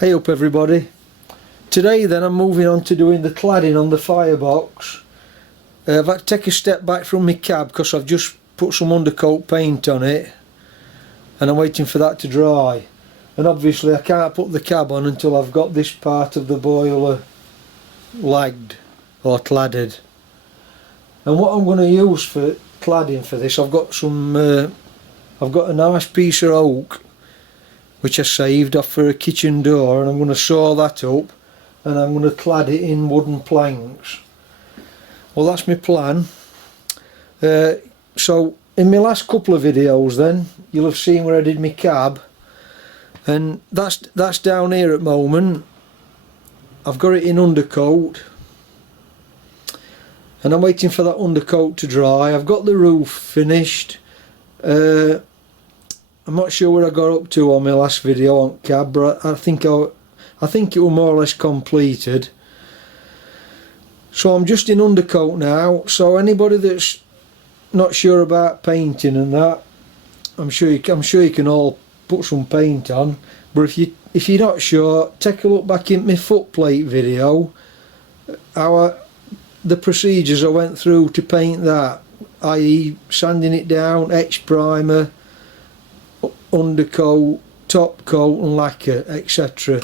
Hey up everybody. Today then I'm moving on to doing the cladding on the firebox. I've had to take a step back from my cab because I've just put some undercoat paint on it and I'm waiting for that to dry, and obviously I can't put the cab on until I've got this part of the boiler lagged or cladded. And what I'm going to use for cladding for this, I've got a nice piece of oak which I saved off for a kitchen door, and I'm going to saw that up and I'm going to clad it in wooden planks. Well, that's my plan. So in my last couple of videos then you'll have seen where I did my cab, and that's down here at the moment. I've got it in undercoat and I'm waiting for that undercoat to dry. I've got the roof finished. I'm not sure where I got up to on my last video on cab, but I think it was more or less completed. So I'm just in undercoat now. So anybody that's not sure about painting and that, I'm sure you can all put some paint on. But if you're not sure, take a look back in my footplate video. The procedures I went through to paint that, i.e. sanding it down, etch primer, undercoat, top coat and lacquer, etc.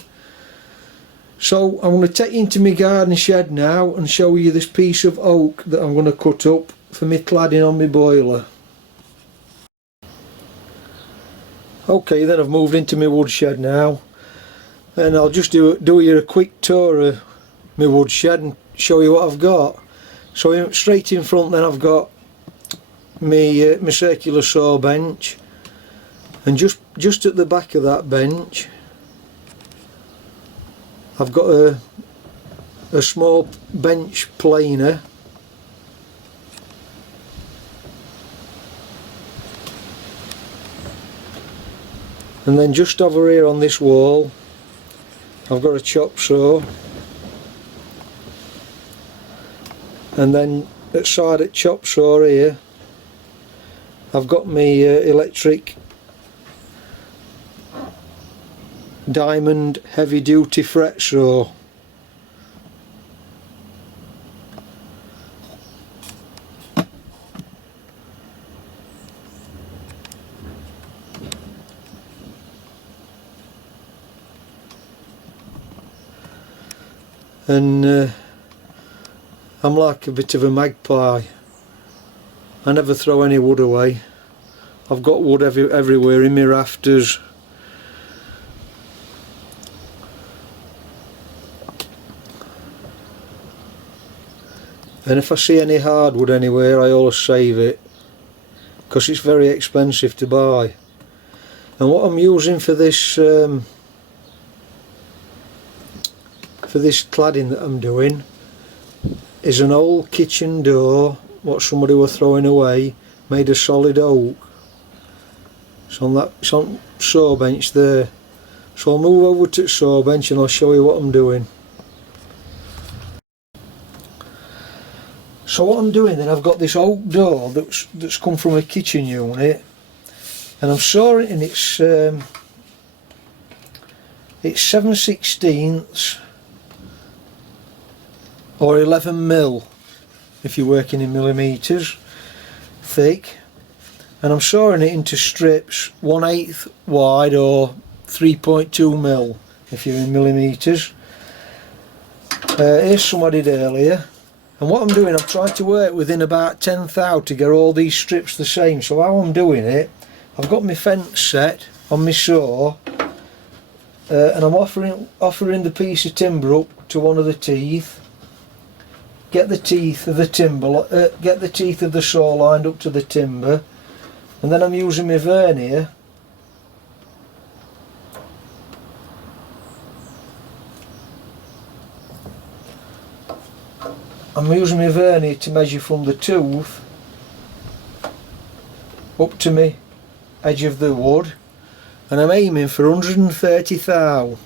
So I'm going to take you into my garden shed now and show you this piece of oak that I'm going to cut up for me cladding on my boiler. Okay, then I've moved into my woodshed now, and I'll just do you a quick tour of my woodshed and show you what I've got. So straight in front then I've got my circular saw bench, and just at the back of that bench I've got a small bench planer, and then just over here on this wall I've got a chop saw, and then outside at chop saw here I've got my electric diamond heavy duty fret saw. And I'm like a bit of a magpie. I never throw any wood away. I've got wood everywhere in my rafters. And if I see any hardwood anywhere, I always save it, because it's very expensive to buy. And what I'm using for this cladding that I'm doing is an old kitchen door what somebody were throwing away, made of solid oak. It's on saw bench there. So I'll move over to the saw bench and I'll show you what I'm doing. So what I'm doing then, I've got this oak door that's come from a kitchen unit, and I'm sawing it in it's 7/16 or 11mm if you're working in millimetres thick, and I'm sawing it into strips 1/8 wide or 3.2mm if you're in millimetres. Here's some I did earlier. And what I'm doing, I'm trying to work within about 10th thou to get all these strips the same. So how I'm doing it, I've got my fence set on my saw, and I'm offering the piece of timber up to one of the teeth. Get the teeth of the timber, get the teeth of the saw lined up to the timber, and then I'm using my vernier. I'm using my vernier to measure from the tooth up to my edge of the wood, and I'm aiming for 130 thou.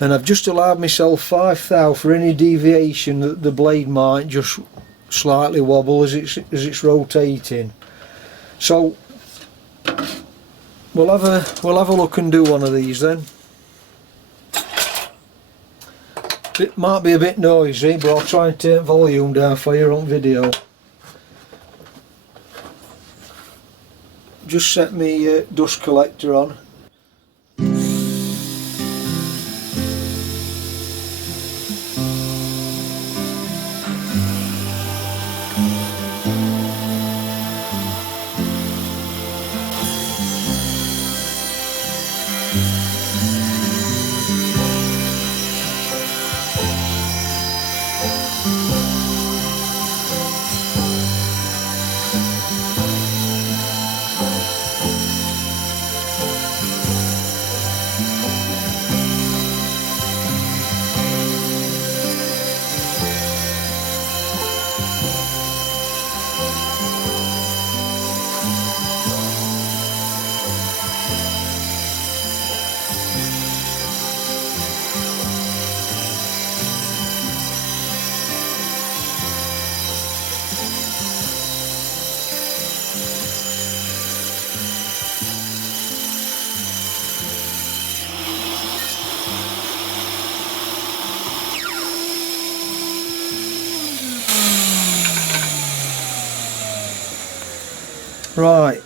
And I've just allowed myself 5 thou for any deviation that the blade might just slightly wobble as it's rotating. So we'll have a look and do one of these then. It might be a bit noisy, but I'll try and turn volume down for you on video. Just set me dust collector on. Right,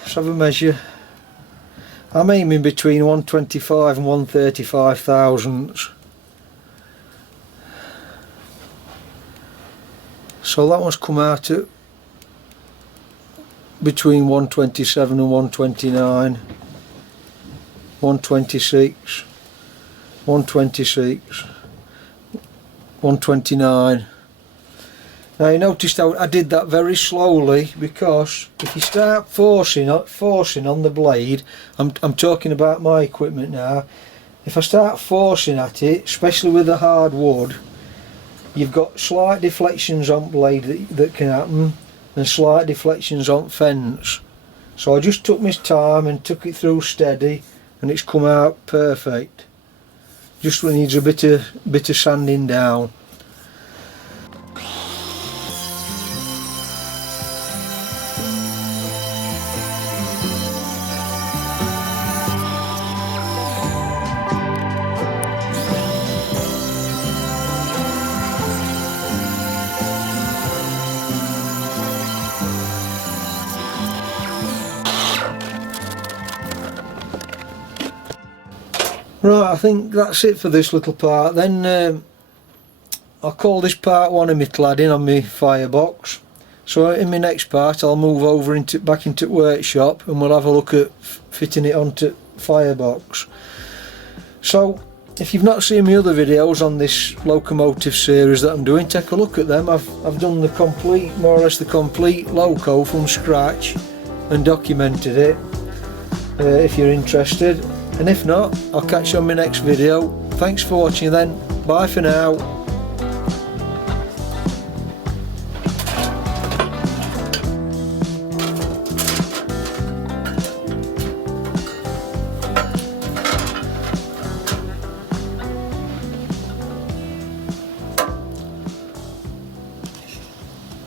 let's have a measure. I'm aiming between 125 and 135 thousandths. So that one's come out at between 127 and 129, 126, 126, 129. Now you noticed how I did that very slowly, because if you start forcing on the blade, I'm talking about my equipment now, if I start forcing at it, especially with the hard wood, you've got slight deflections on blade that can happen, and slight deflections on fence. So I just took my time and took it through steady, and it's come out perfect. Just needs a bit of sanding down. Right, I think that's it for this little part. Then I'll call this part one of my cladding on my firebox. So in my next part I'll move over back into the workshop, and we'll have a look at fitting it onto firebox. So if you've not seen my other videos on this Locomotive series that I'm doing, take a look at them. I've done the complete, more or less the complete Loco from scratch and documented it, if you're interested. And if not, I'll catch you on my next video. Thanks for watching then. Bye for now.